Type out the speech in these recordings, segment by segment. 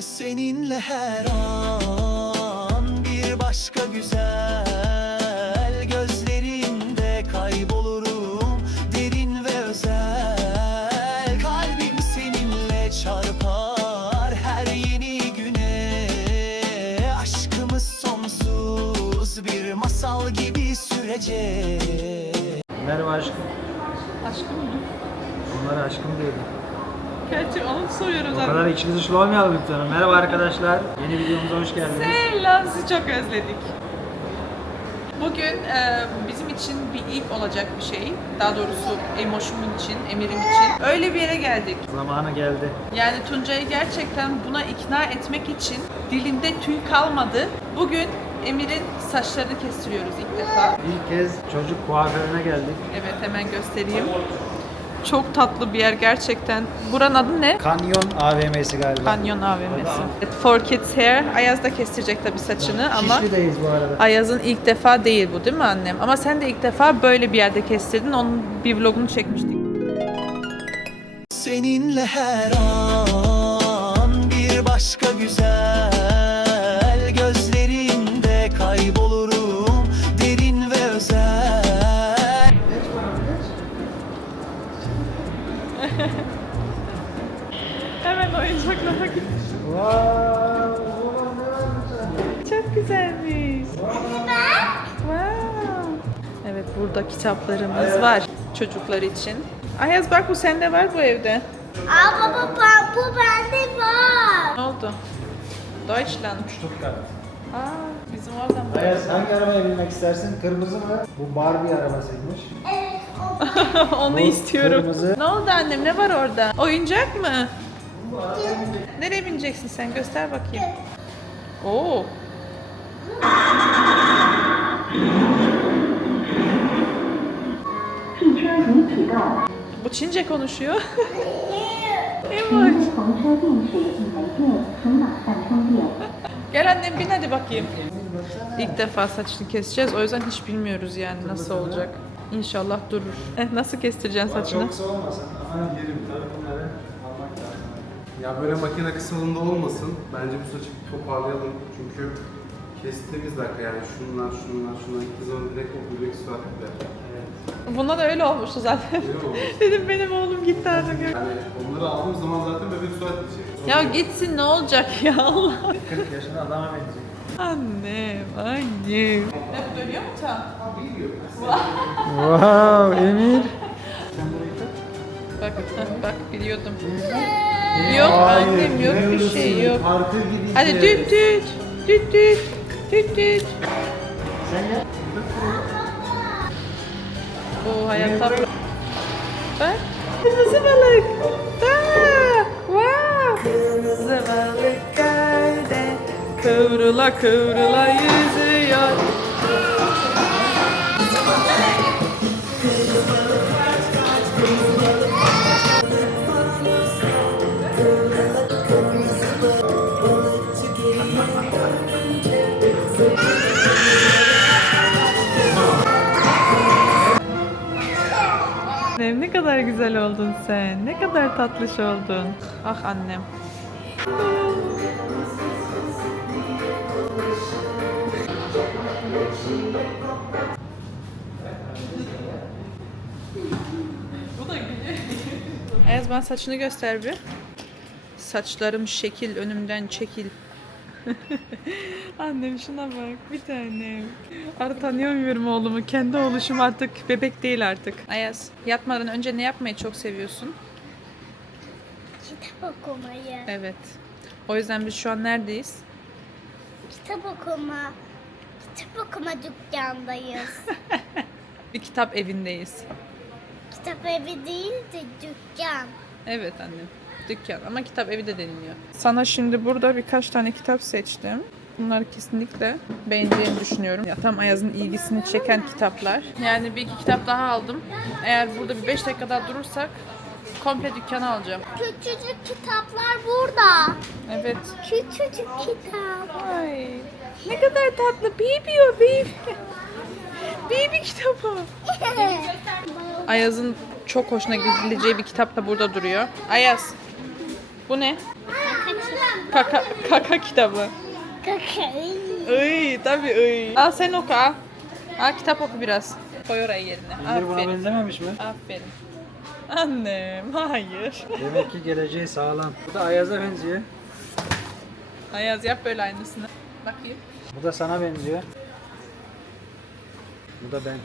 Seninle her an bir başka güzel Gözlerinde kaybolurum derin ve özel Kalbim seninle çarpar her yeni güne Aşkımız sonsuz bir masal gibi sürecek Merhaba aşkım. Aşkım mı? Onlara aşkım diyelim. Gerçi onu soruyorum O zaten. kadar içli dışlı olmayalım lütfen. Merhaba arkadaşlar. Yeni videomuza hoş geldiniz. Selam, sizi çok özledik. Bugün e, bizim için bir ilk olacak bir şey. Daha doğrusu Emoş'umun için, Emir'im için. Öyle bir yere geldik. Zamanı geldi. Yani Tuncay'ı gerçekten buna ikna etmek için dilinde tüy kalmadı. Bugün Emir'in saçlarını kestiriyoruz ilk defa. İlk kez çocuk kuaförüne geldik. Evet hemen göstereyim. Çok tatlı bir yer gerçekten. Buranın adı ne? Kanyon AVM'si galiba. Kanyon AVM'si. For Kids Hair. Ayaz da kestirecek tabii saçını ama Şişli'deyiz bu arada. Ayaz'ın ilk defa değil bu değil mi annem? Ama sen de ilk defa böyle bir yerde kestirdin. Onun bir vlogunu çekmiştik. Seninle her an bir başka güzel Çok güzelmiş. Wow. Evet burada kitaplarımız var çocuklar için. Ayaz bak bu sende var bu evde. Aa baba bu bende var. Ne oldu? Deutschland. Stuttgart. Aa, bizim oradan var. Ayaz hangi arabaya binmek istersin? Kırmızı mı? Bu Barbie arabasıymış. Evet o Onu Bu istiyorum. kırmızı. Ne oldu annem? Ne var orada? Oyuncak mı? Nereye bineceksin sen? Göster bakayım. Oo. Bu Çince konuşuyor. evet. Gel annem bin hadi bakayım. İlk defa saçını keseceğiz. O yüzden hiç bilmiyoruz yani nasıl olacak. İnşallah durur. Eh, nasıl kestireceksin saçını? Çok soğumasın. Aman yerim tarafını ya böyle makine kısmında olmasın. Bence bu saçı bir toparlayalım. Çünkü kestiğimiz dakika yani şunlar şunlar şunlar gittiği zaman direkt o bebek gider. Bunda da öyle olmuştu zaten. Öyle olmuş. Dedim benim oğlum gitti artık. Yani onları aldığım zaman zaten bebek surat gidecek. Ya gitsin ne olacak ya Allah. 40 yaşında adama benziyor. Annem, annem. Ne bu dönüyor mu tam? Wow Emir. Bak, bak biliyordum. Yok annem yok bir şey yok. Parka gideceğiz. Hadi düt düt. Düt düt. Düt düt. Sen gel. Bu hayatta... Bak. Kırmızı balık. Aa, wow. Kırmızı balık gölde kıvrıla kıvrıla yüzüyor. Kadar güzel oldun sen. Ne kadar tatlış oldun. Ah annem. Bu da gülüyor. Ez bana saçını göster bir. Saçlarım şekil önümden çekil. Annem şuna bak bir tanem. Artık tanıyamıyorum oğlumu. Kendi oluşum artık bebek değil artık. Ayaz yatmadan önce ne yapmayı çok seviyorsun? kitap okumayı. Evet. O yüzden biz şu an neredeyiz? Kitap okuma. Kitap okuma dükkandayız. Bir kitap evindeyiz. kitap evi değil de dükkan. Evet annem. Dükkan ama kitap evi de deniliyor. Sana şimdi burada birkaç tane kitap seçtim. Bunları kesinlikle beğeneceğini düşünüyorum. Ya tam Ayaz'ın ilgisini çeken kitaplar. Yani bir iki kitap daha aldım. Eğer burada bir 5 dakika daha durursak komple dükkanı alacağım. Küçücük kitaplar burada. Evet. Küçücük kitap. Ay ne kadar tatlı. Baby o baby. Baby kitabı. Ayaz'ın çok hoşuna gidileceği bir kitap da burada duruyor. Ayaz. Bu ne? Kaka, kaka kitabı. Kaka. Iy tabii iy. Al sen oku al. Al kitap oku biraz. Koy oraya yerine. Emir buna Aferin. benzememiş mi? Aferin. Annem hayır. Demek ki geleceği sağlam. Bu da Ayaz'a benziyor. Ayaz yap böyle aynısını. Bakayım. Bu da sana benziyor. Bu da ben.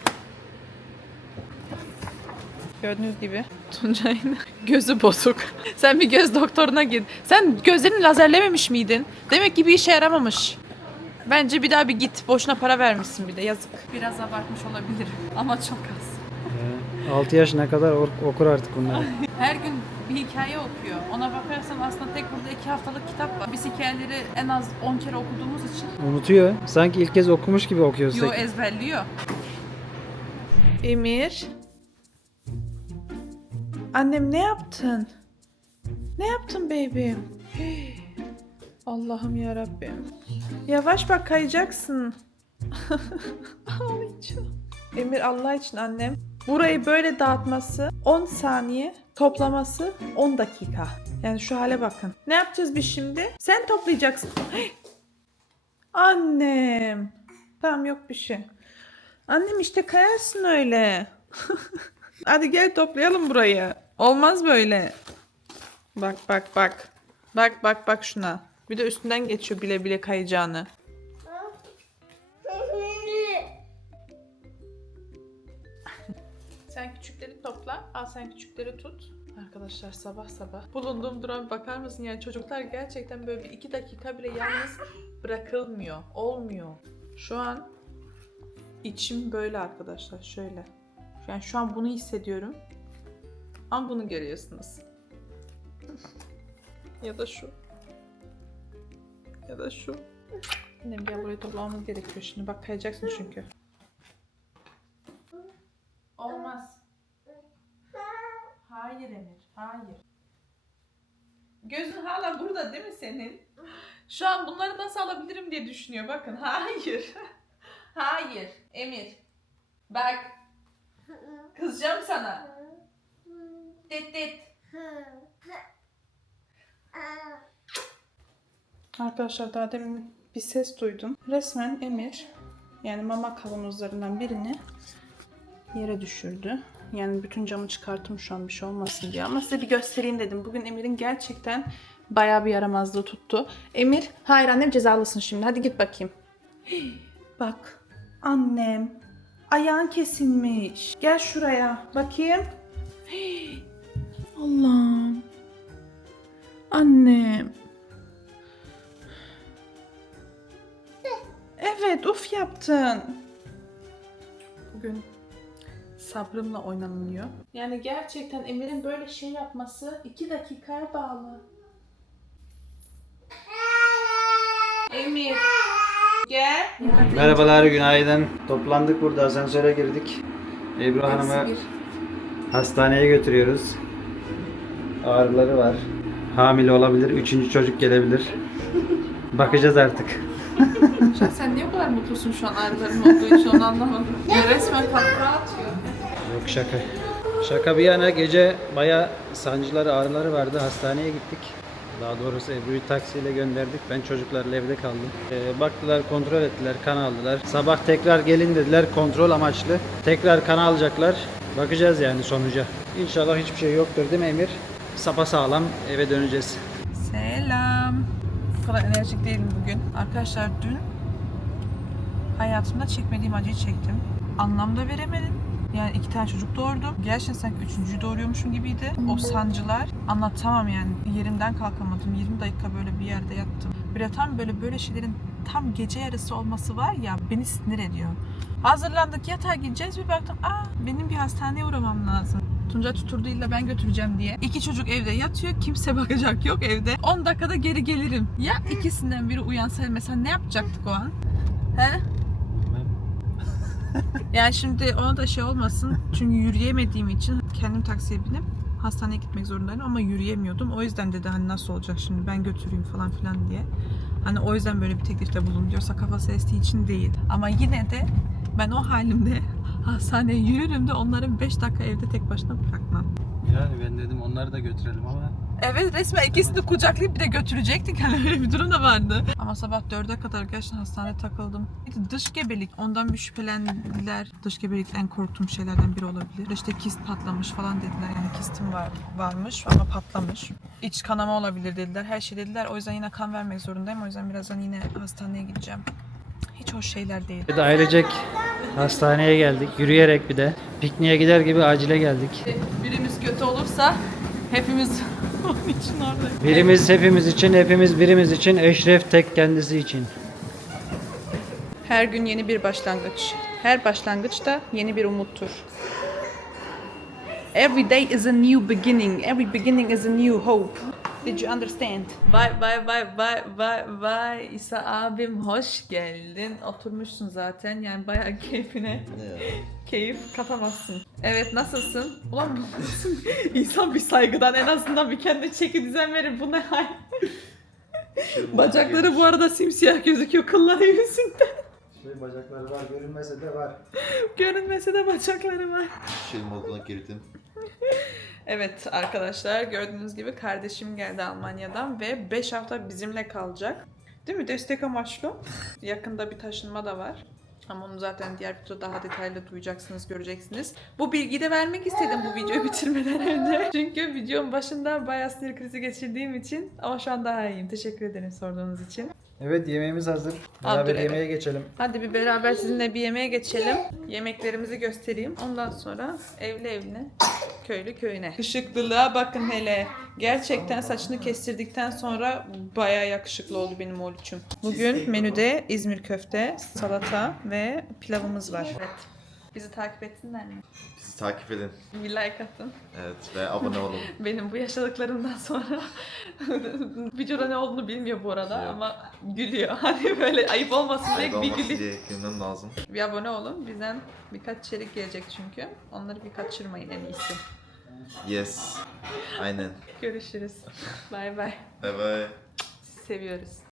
Gördüğünüz gibi Tuncay'ın gözü bozuk. Sen bir göz doktoruna git. Sen gözlerini lazerlememiş miydin? Demek ki bir işe yaramamış. Bence bir daha bir git. Boşuna para vermişsin bir de yazık. Biraz abartmış olabilirim ama çok az. 6 yaşına kadar or- okur artık bunları. Her gün bir hikaye okuyor. Ona bakarsan aslında tek burada iki haftalık kitap var. Biz hikayeleri en az 10 kere okuduğumuz için Unutuyor. Sanki ilk kez okumuş gibi okuyor yo ezberliyor. Emir. Annem ne yaptın? Ne yaptın bebeğim? Allah'ım ya Rabbim. Yavaş bak kayacaksın. Ağlayacağım. Emir Allah için annem. Burayı böyle dağıtması 10 saniye, toplaması 10 dakika. Yani şu hale bakın. Ne yapacağız biz şimdi? Sen toplayacaksın. Annem. Tamam yok bir şey. Annem işte kayarsın öyle. Hadi gel toplayalım burayı. Olmaz böyle. Bak bak bak. Bak bak bak şuna. Bir de üstünden geçiyor bile bile kayacağını. Sen küçükleri topla. Al sen küçükleri tut. Arkadaşlar sabah sabah bulunduğum duruma bakar mısın? Yani çocuklar gerçekten böyle bir iki dakika bile yalnız bırakılmıyor. Olmuyor. Şu an içim böyle arkadaşlar. Şöyle. Yani şu an bunu hissediyorum. Ama bunu görüyorsunuz. ya da şu. Ya da şu. Annem gel burayı toplamamız gerekiyor şimdi. Bak kayacaksın çünkü. Olmaz. Hayır Emir, hayır. Gözün hala burada değil mi senin? Şu an bunları nasıl alabilirim diye düşünüyor. Bakın, hayır. hayır, Emir. Bak. Kızacağım sana. Det det. Arkadaşlar daha demin bir ses duydum. Resmen Emir yani mama kavanozlarından birini yere düşürdü. Yani bütün camı çıkarttım şu an bir şey olmasın diye. Ama size bir göstereyim dedim. Bugün Emir'in gerçekten bayağı bir yaramazlığı tuttu. Emir, hayır annem cezalısın şimdi. Hadi git bakayım. Bak, annem. Ayağın kesilmiş. Gel şuraya. Bakayım. Hii, Allah'ım. Annem. Evet, uf yaptın. Bugün sabrımla oynanılıyor. Yani gerçekten Emir'in böyle şey yapması iki dakikaya bağlı. Emir. Gel. Merhabalar, günaydın. Toplandık burada, asansöre girdik. Ebru Hanım'ı hastaneye götürüyoruz. Ağrıları var. Hamile olabilir, üçüncü çocuk gelebilir. Bakacağız artık. Sen niye bu kadar mutlusun şu an ağrıların olduğu için onu anlamadım. Ya resmen kahkaha atıyor. Yok şaka. Şaka bir yana gece baya sancıları, ağrıları vardı. Hastaneye gittik. Daha doğrusu Ebru'yu taksiyle gönderdik. Ben çocuklarla evde kaldım. Ee, baktılar, kontrol ettiler, kan aldılar. Sabah tekrar gelin dediler kontrol amaçlı. Tekrar kan alacaklar. Bakacağız yani sonuca. İnşallah hiçbir şey yoktur değil mi Emir? Sapa sağlam eve döneceğiz. Selam. Bu kadar enerjik değilim bugün. Arkadaşlar dün hayatımda çekmediğim acıyı çektim. Anlam da veremedim. Yani iki tane çocuk doğurdum. Gerçekten sanki üçüncüyü doğuruyormuşum gibiydi. O sancılar anlatamam yani. Yerimden kalkamadım. 20 dakika böyle bir yerde yattım. Böyle tam böyle böyle şeylerin tam gece yarısı olması var ya beni sinir ediyor. Hazırlandık yatağa gideceğiz bir baktım aa benim bir hastaneye uğramam lazım. Tuncay tuturdu illa ben götüreceğim diye. İki çocuk evde yatıyor. Kimse bakacak yok evde. 10 dakikada geri gelirim. Ya ikisinden biri uyansaydı mesela ne yapacaktık o an? He? Yani şimdi ona da şey olmasın. Çünkü yürüyemediğim için kendim taksiye binip hastaneye gitmek zorundaydım ama yürüyemiyordum. O yüzden dedi hani nasıl olacak şimdi ben götüreyim falan filan diye. Hani o yüzden böyle bir teklifte bulundu. Yoksa kafası estiği için değil. Ama yine de ben o halimde hastaneye yürürüm de onların 5 dakika evde tek başına bırakmam. Yani ben dedim onları da götürelim ama Evet resmen ikisini kucaklayıp bir de götürecektik. Hani öyle bir durum da vardı. Ama sabah 4'e kadar gerçekten hastanede takıldım. Dış gebelik. Ondan bir şüphelendiler. Dış gebelik en korktuğum şeylerden biri olabilir. İşte kist patlamış falan dediler. Yani kistim var, varmış ama patlamış. İç kanama olabilir dediler. Her şey dediler. O yüzden yine kan vermek zorundayım. O yüzden birazdan yine hastaneye gideceğim. Hiç hoş şeyler değil. Bir de ailecek hastaneye geldik. Yürüyerek bir de. Pikniğe gider gibi acile geldik. Birimiz kötü olursa hepimiz onun için oradayız. Birimiz hepimiz için, hepimiz birimiz için, Eşref tek kendisi için. Her gün yeni bir başlangıç. Her başlangıç da yeni bir umuttur. Every day is a new beginning. Every beginning is a new hope. Did you understand? Bye bye bye bye bye bye. İsa abim hoş geldin. Oturmuşsun zaten yani bayağı keyfine. Keyif katamazsın. Evet nasılsın? Ulan? İnsan bir saygıdan en azından bir kendine çeki düzen verir. Bu ne hal? Bacakları bu arada simsiyah gözüküyor kılları yüzünden. Şöyle bacakları var, görünmese de var. Görünmese de bacakları var. Şey moduna girdim. Evet arkadaşlar gördüğünüz gibi kardeşim geldi Almanya'dan ve 5 hafta bizimle kalacak. Değil mi? Destek amaçlı. Yakında bir taşınma da var. Ama onu zaten diğer videoda daha detaylı duyacaksınız, göreceksiniz. Bu bilgiyi de vermek istedim bu videoyu bitirmeden önce. Çünkü videonun başında bayağı sinir krizi geçirdiğim için ama şu an daha iyiyim. Teşekkür ederim sorduğunuz için. Evet yemeğimiz hazır. Beraber evet. yemeğe geçelim. Hadi bir beraber sizinle bir yemeğe geçelim. Yemeklerimizi göstereyim. Ondan sonra evli evine, köylü köyüne. Işıklılığa bakın hele. Gerçekten saçını kestirdikten sonra bayağı yakışıklı oldu benim oğluçum. Bugün menüde İzmir köfte, salata ve pilavımız var. Evet. Bizi takip etsinler mi? Bizi takip edin. Bir like atın. Evet ve abone olun. Benim bu yaşadıklarımdan sonra videoda ne olduğunu bilmiyor bu arada Evet. ama gülüyor. Hani böyle ayıp olmasın diye bir olmasın gülüyor. diye girmem lazım. Bir abone olun. Bizden birkaç içerik gelecek çünkü. Onları bir kaçırmayın en iyisi. Yes. Aynen. Görüşürüz. Bay bay. Bye bye. Seviyoruz.